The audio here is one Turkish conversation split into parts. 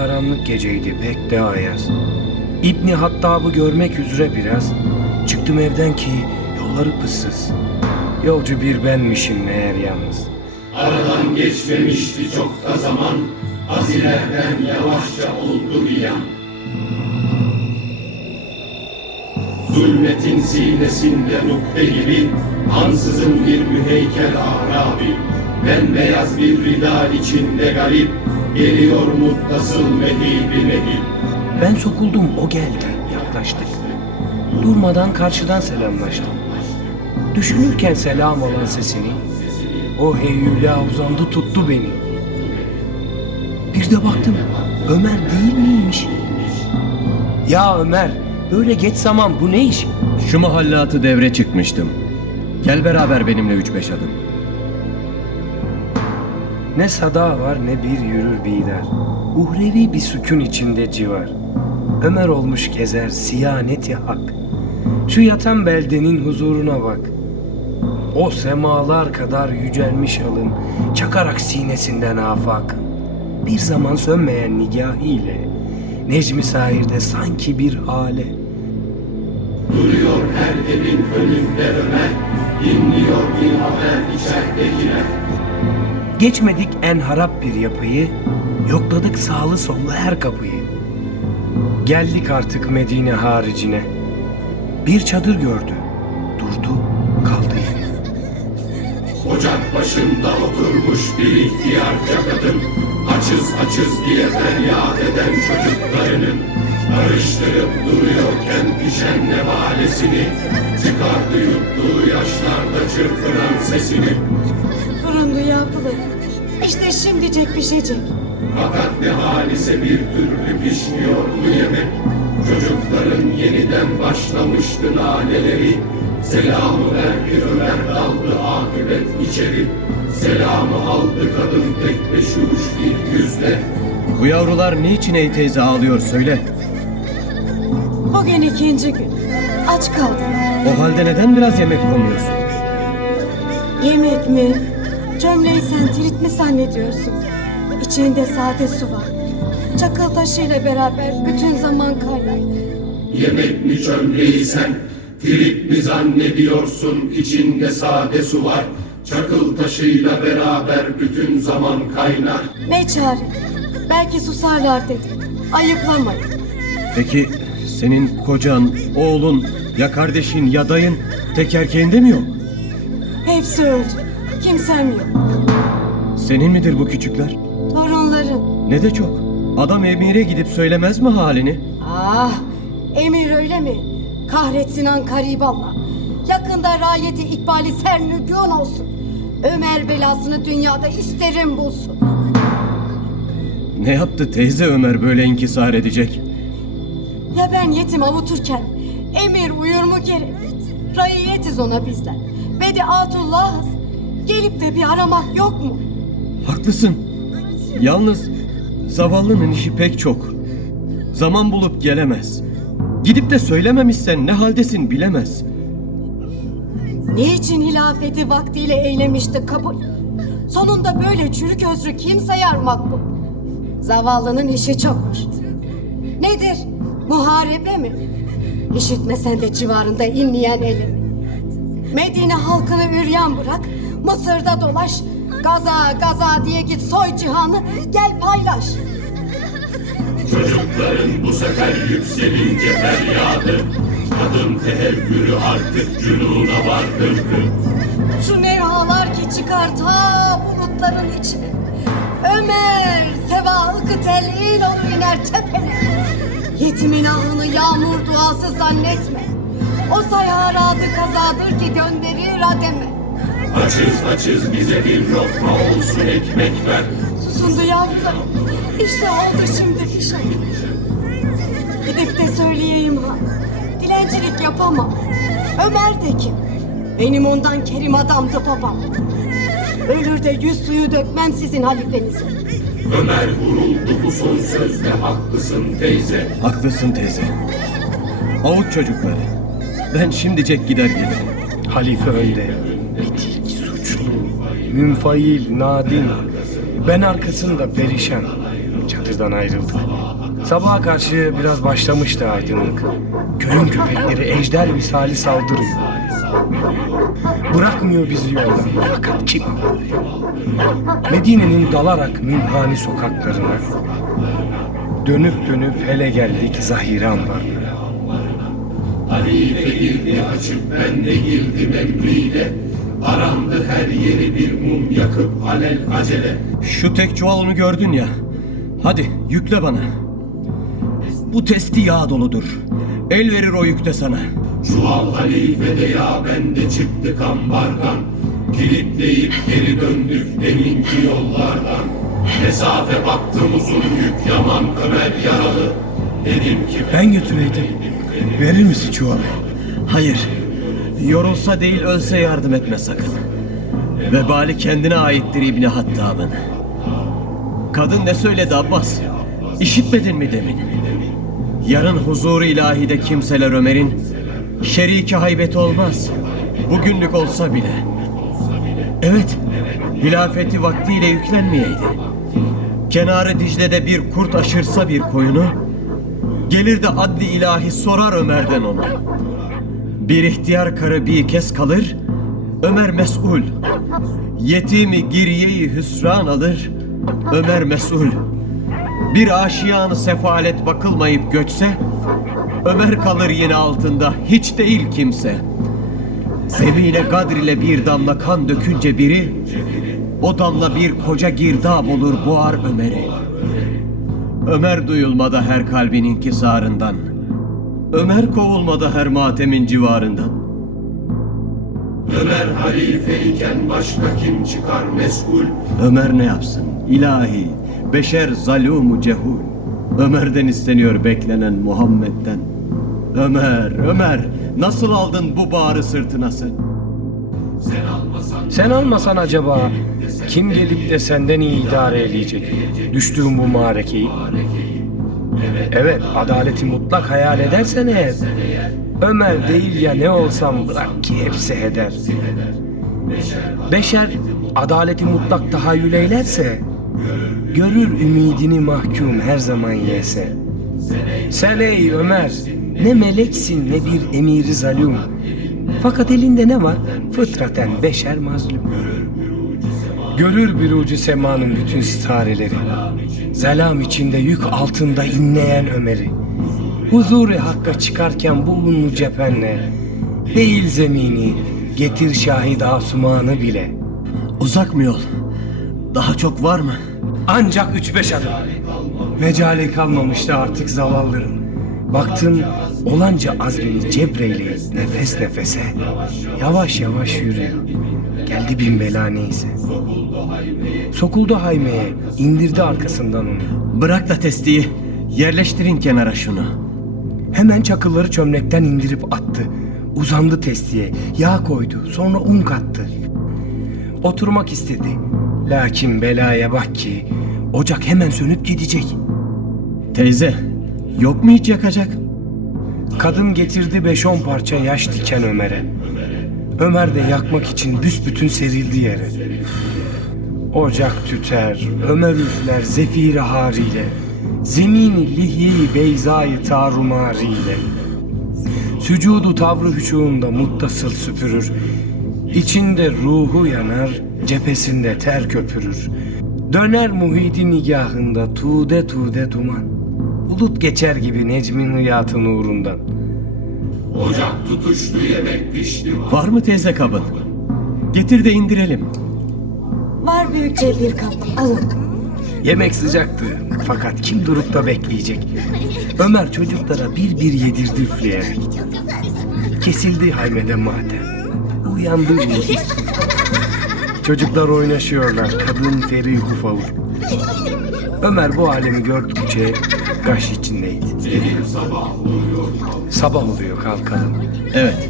Karanlık geceydi pek de ayaz. İbni Hattab'ı görmek üzere biraz. Çıktım evden ki yolları pıssız. Yolcu bir benmişim meğer yalnız. Aradan geçmemişti çok da zaman, Azilerden yavaşça oldu bir yan. Zulmetin sinesinde nukte gibi, ansızın bir müheykel arabi, bembeyaz bir rida içinde garip, geliyor muttasıl mehibi mehib. Ben sokuldum o geldi yaklaştık. Durmadan karşıdan selamlaştım. Düşünürken selam olan sesini o heyyula uzandı tuttu beni. Bir de baktım Ömer değil miymiş? Ya Ömer böyle geç zaman bu ne iş? Şu mahallatı devre çıkmıştım. Gel beraber benimle üç beş adım. Ne sada var ne bir yürür bidar. Uhrevi bir sükun içinde civar. Ömer olmuş gezer siyaneti hak. Şu yatan beldenin huzuruna bak. O semalar kadar yücelmiş alın, çakarak sinesinden afakın. Bir zaman sönmeyen nigahıyla, Necmi Sair'de sanki bir hale. Duruyor her evin önünde Ömer, dinliyor bir haber içeridekiler. Geçmedik en harap bir yapıyı, yokladık sağlı sollu her kapıyı. Geldik artık Medine haricine. Bir çadır gördü, durdu, kaldı yine. Ocak başında oturmuş bir ihtiyarca kadın Açız açız diye feryat eden çocuklarının Karıştırıp duruyorken pişen nevalesini Çıkardı yuttuğu yaşlarda çırpınan sesini. İşte şimdicek pişecek. Fakat ne halise bir türlü pişmiyor bu yemek Çocukların yeniden başlamıştı naneleri Selamı verdi Ömer daldı akıbet içeri Selamı aldı kadın tek beşuş bir yüzle Bu yavrular niçin ey teyze ağlıyor söyle. Bugün ikinci gün. Aç kaldım. O halde neden biraz yemek koymuyorsun? Yemek mi? Cömleği sen tirit mi zannediyorsun? İçinde sade su var. Çakıl taşıyla beraber bütün zaman kaynar. Yemek mi çömleği sen Tirit mi zannediyorsun içinde sade su var Çakıl taşıyla beraber bütün zaman kaynar Ne çare? Belki susarlar dedim. Ayıplamayın. Peki senin kocan, oğlun, ya kardeşin ya dayın tek erkeğinde mi yok? Hepsi öldü. Kimsem yok. Senin midir bu küçükler? Torunlarım. Ne de çok. Adam emire gidip söylemez mi halini? Ah, emir öyle mi? Kahretsin Ankariballah. Yakında rayeti ikbali sernügün olsun. Ömer belasını dünyada isterim bulsun. Ne yaptı teyze Ömer böyle inkisar edecek? Ya ben yetim avuturken emir uyur mu gerek? Raiyetiz ona bizden. Bediatullah'ız. Gelip de bir aramak yok mu? Haklısın. Yalnız zavallının işi pek çok. Zaman bulup gelemez. Gidip de söylememişsen ne haldesin bilemez. Niçin hilafeti vaktiyle eylemişti kabul? Sonunda böyle çürük özrü kim sayar makbul? Zavallının işi çokmuş. Nedir? Muharebe mi? İşitmesen de civarında inleyen elimi. Medine halkını üryan bırak, Mısır'da dolaş, gaza gaza diye git soy cihanı, gel paylaş. Çocukların bu sefer yükselince feryadı Kadın tehebbürü artık cünuna vardı Şu nevhalar ki çıkar ta bulutların içine. Ömer sevahı kıtelin olur iner tepene. Yetimin ahını yağmur duası zannetme. O sayharadı kazadır ki gönderir ademe. Açız açız bize bir lokma olsun ekmek ver Susundu yavrularım. İşte oldu şimdi bir şey. Gidip de söyleyeyim ha. Dilencilik yapamam. Ömer de kim? Benim ondan kerim adamdı babam. Ölür de yüz suyu dökmem sizin halifenize. Ömer vuruldu bu son sözle haklısın teyze Haklısın teyze. Avut çocukları. Ben şimdicek gider gelirim. Halife önde, bitik, suçlu, münfail, nadin. Ben arkasında perişan. Çadırda çadırdan ayrıldık. Sabaha karşı biraz başlamıştı aydınlık. Köyün köpekleri ejder misali saldırıyor. Bırakmıyor bizi yolda. Fakat kim? Medine'nin dalarak münhani sokaklarına dönüp dönüp hele geldik zahire ambarına. Halife girdi açıp ben de girdim emriyle. Arandı her yeri bir mum yakıp alel acele. Şu tek çuvalını gördün ya. Hadi yükle bana. Bu testi yağ doludur. El verir o yükte sana. Çuval halifede ya bende çıktık ambardan. Kilitleyip geri döndük deminki yollardan. Mesafe baktım uzun yük yaman Ömer yaralı. Dedim ki Ben götüreydim. Verir misin çuvalı? Hayır. Yorulsa değil ölse yardım etme sakın. Vebali kendine aittir İbni Hattab'ın. Kadın ne söyledi Abbas? İşitmedin mi demin? Yarın huzuru ilahide kimseler Ömer'in şeriki haybeti olmaz. Bugünlük olsa bile. Evet, hilafeti vaktiyle yüklenmeyeydi. Kenarı Dicle'de bir kurt aşırsa bir koyunu, gelir de adli ilahi sorar Ömer'den onu. Bir ihtiyar karı bir kez kalır, Ömer mesul. Yetimi giriyeyi hüsran alır, Ömer mesul. Bir aşiyanı sefalet bakılmayıp göçse, Ömer kalır yine altında, hiç değil kimse. Zemine Gadr ile bir damla kan dökünce biri, o damla bir koca girdap olur boğar Ömer'i. Ömer duyulmada her kalbin inkisarından. Ömer kovulmadı her matemin civarından. Ömer halife iken başka kim çıkar mesul? Ömer ne yapsın? İlahi, beşer zalumu cehul. Ömer'den isteniyor beklenen Muhammed'den. Ömer, Ömer, nasıl aldın bu bağrı sırtına sen? Sen almasan acaba kim gelip de senden iyi idare edecek düştüğün bu maharekeyi? Evet, adaleti mutlak hayal edersen eğer Ömer değil ya ne olsam bırak ki hepsi heder. Beşer adaleti mutlak tahayyül eylerse Görür ümidini mahkum her zaman yese. Sen ey Ömer ne meleksin ne bir emiri zalim. Fakat elinde ne var? Fıtraten beşer mazlum. Görür bir ucu semanın bütün stareleri. Zelam içinde yük altında inleyen Ömer'i. Huzuru hakka çıkarken bu unlu cephenle. Değil zemini, getir şahit asumanı bile. Uzak mı yol? Daha çok var mı? Ancak üç beş adım. Mecali kalmamıştı artık zavallının. Baktım olanca azmini cebreyleyip nefes nefese yavaş yavaş yürüyor. Geldi bin bela neyse. Sokuldu haymeye, indirdi arkasından onu. Bırak da testiyi. Yerleştirin kenara şunu. Hemen çakılları çömlekten indirip attı. Uzandı testiye, yağ koydu, sonra un kattı. Oturmak istedi. Lakin belaya bak ki ocak hemen sönüp gidecek. Teyze, yok mu hiç yakacak? Kadın getirdi beş on parça yaş diken Ömer'e. Ömer de yakmak için büsbütün serildi yere. Ocak tüter, Ömer üfler zefiri hariyle. Zemini lihyeyi beyzayı tarumariyle. Sücudu tavrı hüçuğunda muttasıl süpürür. İçinde ruhu yanar, cephesinde ter köpürür. Döner muhidi nigahında tuğde tuğde duman. Bulut geçer gibi Necmin hıyatın uğrundan. Ocak tutuştu yemek pişti. Var mı teyze kabın? Getir de indirelim. Var büyükçe bir kap. Alın. Yemek sıcaktı fakat kim durup da bekleyecek? Ömer çocuklara bir bir yedirdi üfleyerek. Kesildi haymede matem. Uyandı ruhu. Çocuklar oynaşıyorlar. Kadın feri hufavur. Ömer bu alemi gördükçe gaş içindeydi. Sabah oluyor kalkalım. Evet.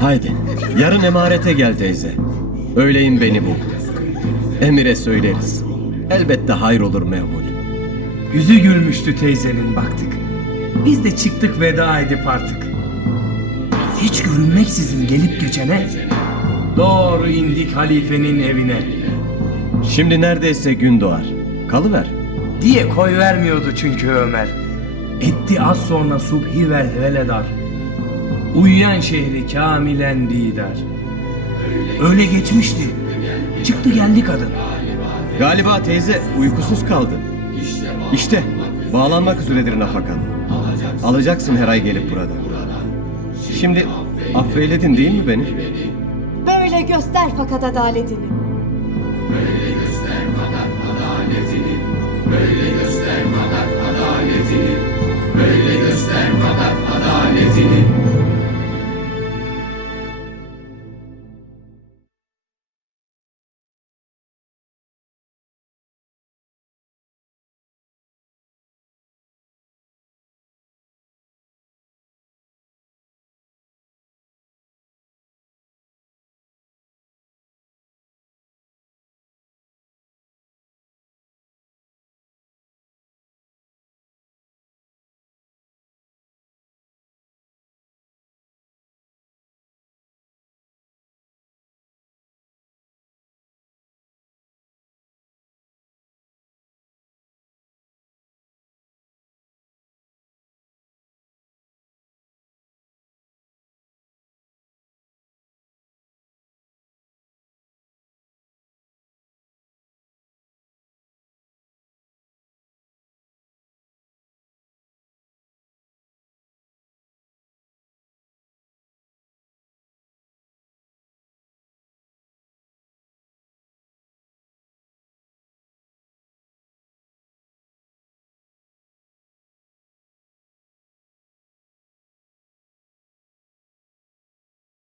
Haydi. Yarın emarete gel teyze. Öğleyin beni bul. Emire söyleriz. Elbette hayır olur mevhul. Yüzü gülmüştü teyzenin baktık. Biz de çıktık veda edip artık. Hiç görünmeksizin gelip geçene doğru indik halifenin evine. Şimdi neredeyse gün doğar. Kalıver. diye koy vermiyordu çünkü Ömer. Etti az sonra subhi vel veledar. Uyuyan şehri kamilen der. Öyle geçmişti. Çıktı geldi kadın. Galiba teyze uykusuz kaldı. İşte bağlanmak üzeredir nafakan. Alacaksın her ay gelip burada. Şimdi affeyledin değil mi beni? Böyle göster fakat adaletini. Böyle göster fakat adaletini. Böyle göster fakat adaletini göster fakat adaletini